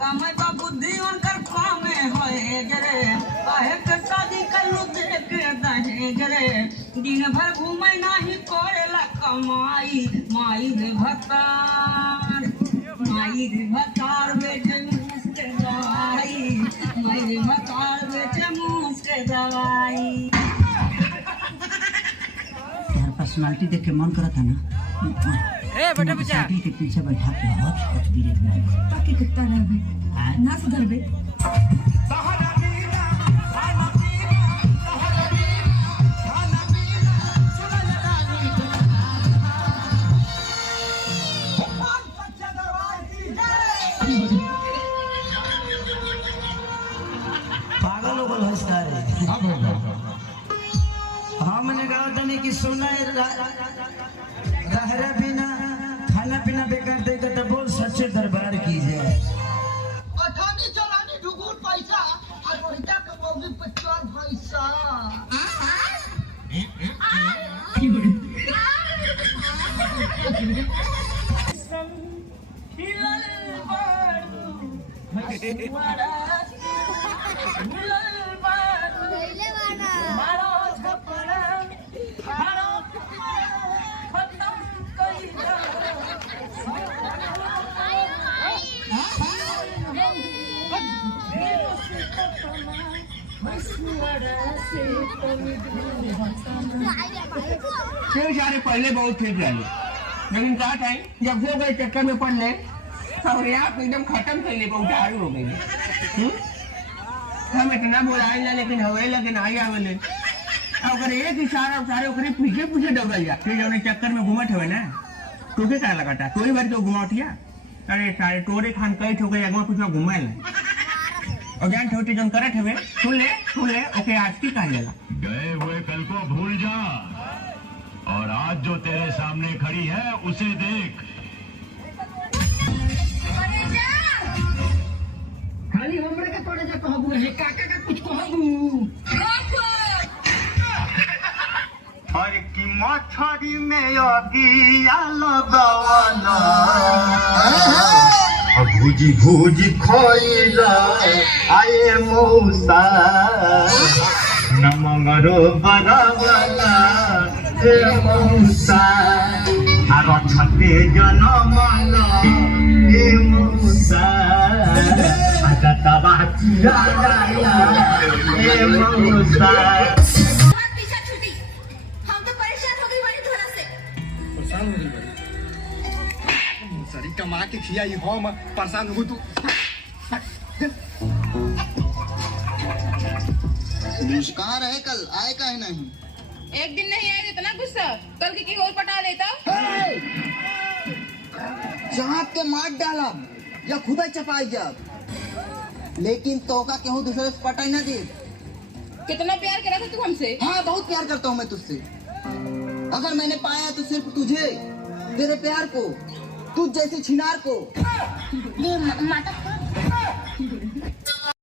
कामे का बुद्धि उनकर कामे होए जरे काहे के शादी कल्लू देख दहे जरे दिन भर घूमे नाही करेला कमाई माई रे भतार बेटे मुंह के दवाई माई रे भतार बेटे मुंह के दवाई। यार पर्सनालिटी देख के मन करा था ना बेटा बच्चा के पीछे बैठा के हौच बीरे ताकि कितना रहबे ना सुधरबे। पागल हो गल हंसता रे। हमने कहा तनी कि सुना रहरे बिना खाना पीना बेकार देगा तो बोल सच्चे दरबार की जाए। अठानी चलानी ढुगुर पैसा और रोहिता के मौगी पे चार पैसा। पहले बहुत ठीक रहे लेकिन क्या टाइम जब से गए चक्कर में पड़ ले और यहाँ एकदम खत्म कर ले उठारू हो गई। हम इतना बोलाए लेकिन हवे लेकिन आई आवे अगर एक इशारा सारे ओकरे पीछे पीछे दौड़ल जा फिर जौन चक्कर में घूमत हुए ना तुझे क्या लगाता तू ही भर तो घुमावटिया। अरे सारे टोरे खान कई ठोके अगवा कुछ घुमाए और जान छोटी जौन करत हवे सुन ले ओके आज की कहा जाला। गए हुए कल को भूल जा और आज जो तेरे सामने खड़ी है उसे देख। खाली हमरे के पड़े जा कहबू है काका का कुछ कहबू। हर की मछरी में अगिया लगवाना भूजी भूजी खोइला आए मौसा न मंगरो बरावला हे मौसा आरो छते जनमला हे मौसा आगा तबा किया जाया हे मौसा। कमा के खियाई हम परेशान हो तू। कहाँ रहे कल आए का है नहीं? एक दिन नहीं आए इतना गुस्सा कल की और पटा देता। जहाँ के मार डाला या खुद ही चपाई जब लेकिन तो का केहू दूसरे से पटाई ना दे। कितना प्यार करा था तू हमसे? हाँ बहुत प्यार करता हूँ मैं तुझसे। अगर मैंने पाया तो सिर्फ तुझे तेरे प्यार को तुझ जैसे छिनार को। माता